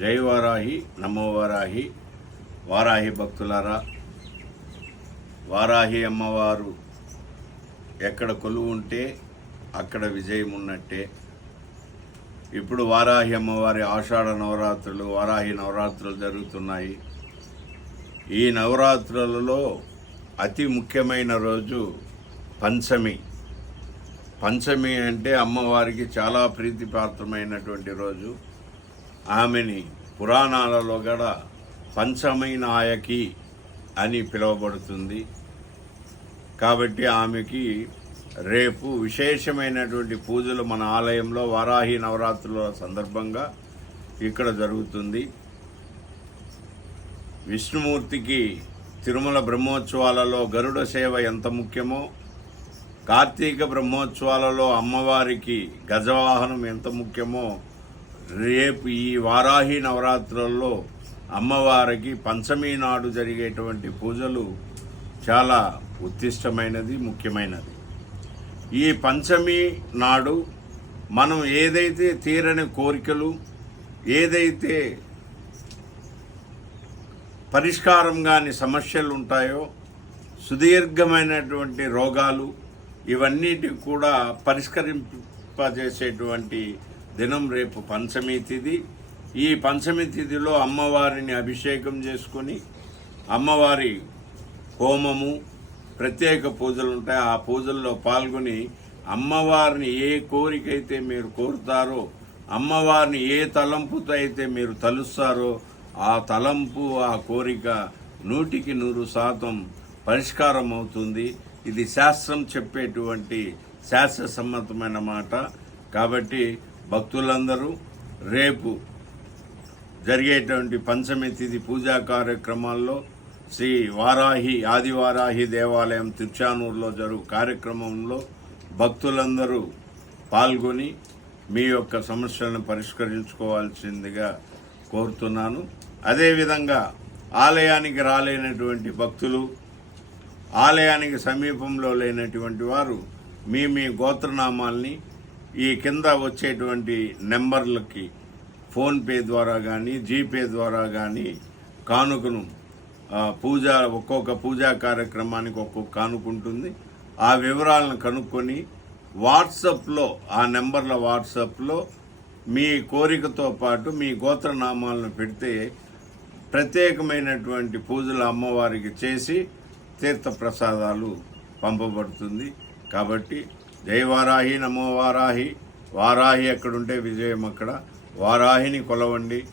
జై వారాహి, నమో వారాహి. వారాహి భక్తులారా, వారాహి అమ్మవారు ఎక్కడ కొలువు ఉంటే అక్కడ విజయం ఉన్నట్టే. ఇప్పుడు వారాహి అమ్మవారి ఆషాఢ నవరాత్రులు, వారాహి నవరాత్రులు జరుగుతున్నాయి. ఈ నవరాత్రులలో అతి ముఖ్యమైన రోజు పంచమి. పంచమి అంటే అమ్మవారికి చాలా ప్రీతిపాత్రమైనటువంటి రోజు. ఆమెని పురాణాలలో కూడా పంచమి నాయకి అని పిలువబడుతుంది. కాబట్టి ఆమెకి రేపు విశేషమైనటువంటి పూజలు మన ఆలయంలో వారాహి నవరాత్రుల సందర్భంగా ఇక్కడ జరుగుతుంది. విష్ణుమూర్తికి తిరుమల బ్రహ్మోత్సవాలలో గరుడ సేవ ఎంత ముఖ్యమో, కార్తీక బ్రహ్మోత్సవాలలో అమ్మవారికి గజవాహనం ఎంత ముఖ్యమో, రేపు ఈ వారాహి నవరాత్రుల్లో అమ్మవారికి పంచమి నాడు జరిగేటువంటి పూజలు చాలా ఉత్తిష్టమైనది, ముఖ్యమైనది. ఈ పంచమి నాడు మనం ఏదైతే తీరని కోరికలు, ఏదైతే పరిష్కారం కాని సమస్యలు ఉంటాయో, సుదీర్ఘమైనటువంటి రోగాలు, ఇవన్నిటి కూడా పరిష్కరింపజేసేటువంటి దినం రేపు పంచమి తిథి. ఈ పంచమి తిథిలో అమ్మవారిని అభిషేకం చేసుకొని అమ్మవారి హోమము, ప్రత్యేక పూజలు ఉంటాయి. ఆ పూజల్లో పాల్గొని అమ్మవారిని ఏ కోరికైతే మీరు కోరుతారో, అమ్మవారిని ఏ తలంపుతో అయితే మీరు తలుస్తారో, ఆ తలంపు, ఆ కోరిక 100% పరిష్కారం అవుతుంది. ఇది శాస్త్రం చెప్పేటువంటి శాస్త్రసమ్మతమైన మాట. కాబట్టి భక్తులందరూ రేపు జరిగేటువంటి పంచమి తిథి పూజా కార్యక్రమాల్లో శ్రీ వారాహి ఆదివారాహి దేవాలయం తిరుచానూరులో జరుగు కార్యక్రమంలో భక్తులందరూ పాల్గొని మీ యొక్క సమస్యలను పరిష్కరించుకోవాల్సిందిగా కోరుతున్నాను. అదేవిధంగా ఆలయానికి రాలేనటువంటి భక్తులు, ఆలయానికి సమీపంలో లేనటువంటి వారు మీ గోత్రనామాల్ని ఈ కింద వచ్చేటువంటి నెంబర్లకి ఫోన్పే ద్వారా కానీ, జీపే ద్వారా కానీ కానుకను ఒక్కొక్క పూజా కార్యక్రమానికి ఒక్కొక్క కానుక ఉంటుంది. ఆ వివరాలను కనుక్కొని వాట్సాప్లో, ఆ నెంబర్ల వాట్సాప్లో మీ కోరికతో పాటు మీ గోత్రనామాలను పెడితే ప్రత్యేకమైనటువంటి పూజలు అమ్మవారికి చేసి తీర్థప్రసాదాలు పంపబడుతుంది. కాబట్టి జై వారాహి, నమో వారాహి. వారాహి ఎక్కడుంటే విజయం అక్కడ. వారాహిని కొలవండి.